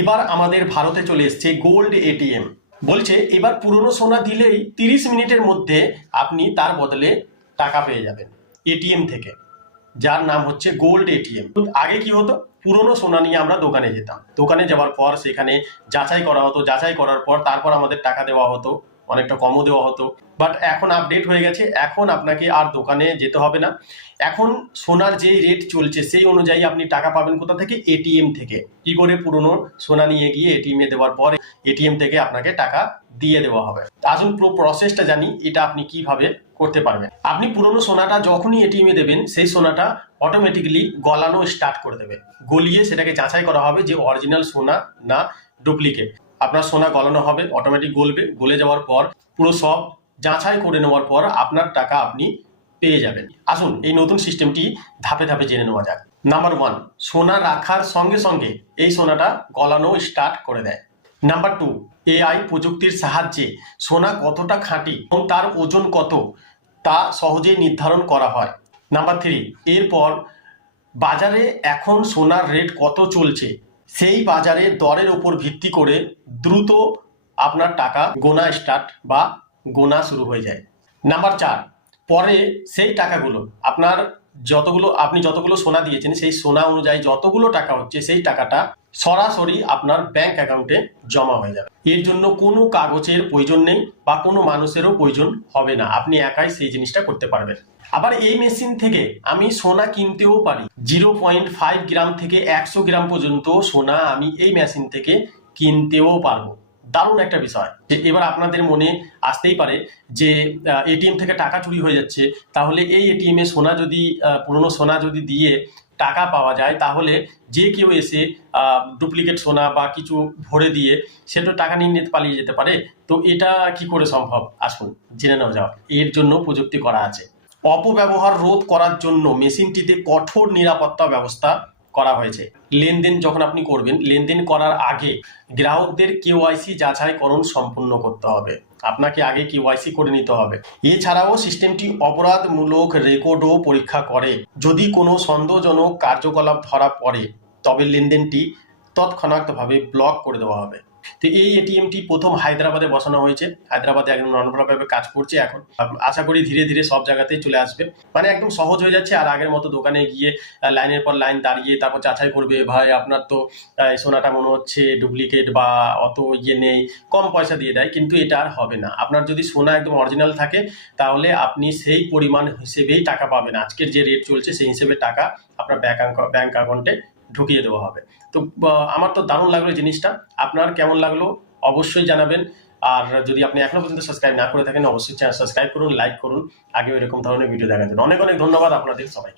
এবার আমাদের ভারতে চলে এসছে গোল্ড এটিএম। বলছে এবার পুরনো সোনা দিলেই 30 মিনিটের মধ্যে আপনি তার বদলে টাকা পেয়ে যাবেন এটিএম থেকে, যার নাম হচ্ছে গোল্ড এটিএম। আগে কি হতো, পুরনো সোনা নিয়ে আমরা দোকানে যেতাম, দোকানে যাওয়ার পর সেখানে যাচাই করা হতো, যাচাই করার পর তারপর আমাদের টাকা দেওয়া হতো, অনেকটা কমও দেওয়া হতো। বাট এখন আপডেট হয়ে গেছে, এখন আপনাকে আর দোকানে যেতে হবে না। এখন সোনার যে রেট চলছে সেই অনুযায়ী আপনি টাকা পাবেন কোথা থেকে? এটিএম থেকে। কি করে? পুরনো সোনা নিয়ে গিয়ে এটিএম এ দেওয়ার পর এটিএম থেকে আপনাকে টাকা দিয়ে দেওয়া হবে। আসুন পুরো প্রসেসটা জানি, এটা আপনি কিভাবে করতে পারবেন। আপনি পুরনো সোনাটা যখনই এটিএম এ দেবেন, সেই সোনাটা অটোমেটিক্যালি গলানো স্টার্ট করে দেবে। গলিয়ে সেটাকে যাচাই করা হবে যে অরিজিনাল সোনা না ডুপ্লিকেট। আপনার সোনা গলানো হবে, অটোমেটিক গলবে, গলে যাওয়ার পর পুরো সব যাচাই করে নেওয়ার পর আপনার টাকা আপনি পেয়ে যাবেন। আসুন এই নতুন সিস্টেমটি ধাপে ধাপে জেনে নেওয়া যাক। নাম্বার 1, সোনা রাখার সঙ্গে সঙ্গে এই সোনাটা গলানো স্টার্ট করে দেয়। নাম্বার 2, এআই প্রযুক্তির সাহায্যে সোনা কতটা খাঁটি এবং তার ওজন কত তা সহজেই নির্ধারণ করা হয়। নাম্বার 3, এরপর বাজারে এখন সোনার রেট কত চলছে সেই বাজারের দরের উপর ভিত্তি করে দ্রুত আপনার টাকা গোনা স্টার্ট বা গোনা শুরু হয়ে যায়। নাম্বার 4, পরে সেই টাকাগুলো আপনি যতগুলো সোনা দিয়েছেন সেই সোনা অনুযায়ী যতগুলো টাকা হচ্ছে সেই টাকাটা সরাসরি আপনার ব্যাংক অ্যাকাউন্টে জমা হয়ে যাবে। এর জন্য কোনো কাগজের প্রয়োজন নেই বা কোনো মানুষেরও প্রয়োজন হবে না, আপনি একাই সেই জিনিসটা করতে পারবেন। আবার এই মেশিন থেকে আমি সোনা কিনতেও পারি। 0.5 গ্রাম থেকে 100 গ্রাম পর্যন্ত সোনা আমি এই মেশিন থেকে কিনতেও পারবো। দারুণ একটা বিষয়। যে এবার আপনাদের মনে আসতেই পারে যে এটিএম থেকে টাকা চুরি হয়ে যাচ্ছে, তাহলে এই এটিএম এ সোনা যদি পুরনো সোনা যদি দিয়ে টাকা পাওয়া যায়, তাহলে যে কেউ এসে ডুপ্লিকেট সোনা বা কিছু ভরে দিয়ে সেটা টাকা নিয়ে নিতে পালিয়ে যেতে পারে। তো এটা কি করে সম্ভব? আসুন জেনে নেওয়া যাক। এর জন্য প্রযুক্তি করা আছে। অপব্যবহার রোধ করার জন্য মেশিনটিতে কঠোর নিরাপত্তা ব্যবস্থা করা হয়েছে। লেনদেন যখন আপনি করবেন, লেনদেন করার আগে গ্রাহকদের কেওয়াইসি যাচাইকরণ সম্পূর্ণ করতে হবে। আপনাকে আগে কেওয়াইসি করে নিতে হবে। এছাড়াও সিস্টেমটি অপরাধমূলক রেকর্ডও পরীক্ষা করে। যদি কোনো সন্দেহজনক কার্যকলাপ ধরা পড়ে তবে লেনদেনটি তৎক্ষণাৎভাবে ব্লক করে দেওয়া হবে। তো এই এটিএমটি প্রথম হায়দ্রাবাদে বসানো হয়েছে। হায়দ্রাবাদে একদম নম্রভাবে কাজ করছে এখন। আশা করি ধীরে ধীরে সব জায়গাতেই চলে আসবে। মানে একদম সহজ হয়ে যাচ্ছে। আর আগের মতো দোকানে গিয়ে লাইনের পর লাইন দাঁড়িয়ে তারপর যাচাই করবে, ভাই আপনার তো সোনাটা মনে হচ্ছে ডুপ্লিকেট বা অত নেই, কম পয়সা দিয়ে দেয়, কিন্তু এটা আর হবে না। আপনার যদি সোনা একদম অরিজিনাল থাকে তাহলে আপনি সেই পরিমাণ হিসেবেই টাকা পাবেন। আজকের যে রেট চলছে সেই হিসেবে টাকা আপনার ব্যাংক অ্যাকাউন্টে ঢুকিয়ে দেওয়া হবে। তো আমার তো দারুণ লাগলো জিনিসটা। আপনার কেমন লাগলো অবশ্যই জানাবেন। আর যদি আপনি এখনো পর্যন্ত সাবস্ক্রাইব না করে থাকেন অবশ্যই চ্যানেল সাবস্ক্রাইব করুন, লাইক করুন আগেও এরকম ধরনের ভিডিও দেখার জন্য। অনেক অনেক ধন্যবাদ আপনাদের সবাইকে।